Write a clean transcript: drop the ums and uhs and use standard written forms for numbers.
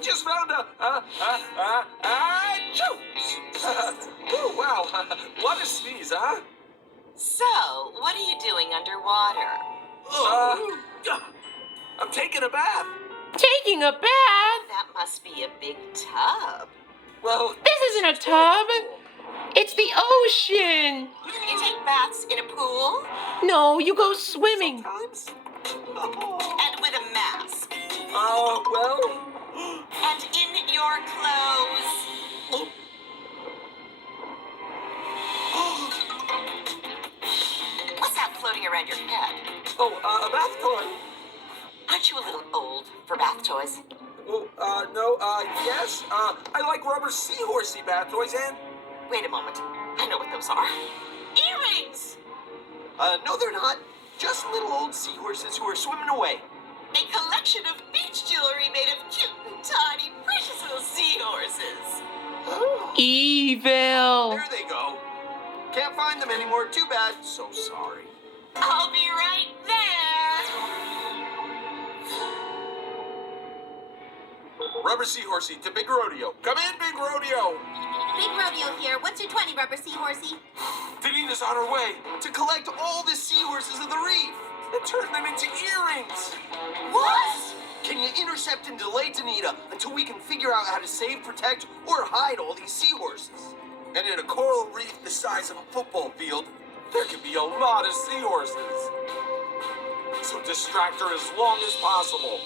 We've just found achoo! Oh, wow. What a sneeze, huh? So, what are you doing underwater? I'm taking a bath. Taking a bath? That must be a big tub. Well, This isn't a tub. It's the ocean. You take baths in a pool? No, you go swimming. sometimes. And with a mask? Well. And in your clothes? What's that floating around your head? Oh, a bath toy. Aren't you a little old for bath toys? Well, no, yes. I like rubber seahorsey bath toys and... Wait a moment. I know what those are. Earrings! No, they're not. Just little old seahorses who are swimming away. A collection of beach jewelry made of cute and tiny, precious little seahorses. Evil. There they go. Can't find them anymore. Too bad. So sorry. I'll be right there. Rubber seahorsey to Big Rodeo. Come in, Big Rodeo. Big Rodeo here. What's your 20, Rubber Seahorsey? Danita's on her way To collect all the seahorses of the reef. and turn them into earrings. What? Can you intercept and delay Danita until we can figure out how to save, protect, or hide all these seahorses? And in a coral reef the size of a football field, there can be a lot of seahorses. So distract her as long as possible.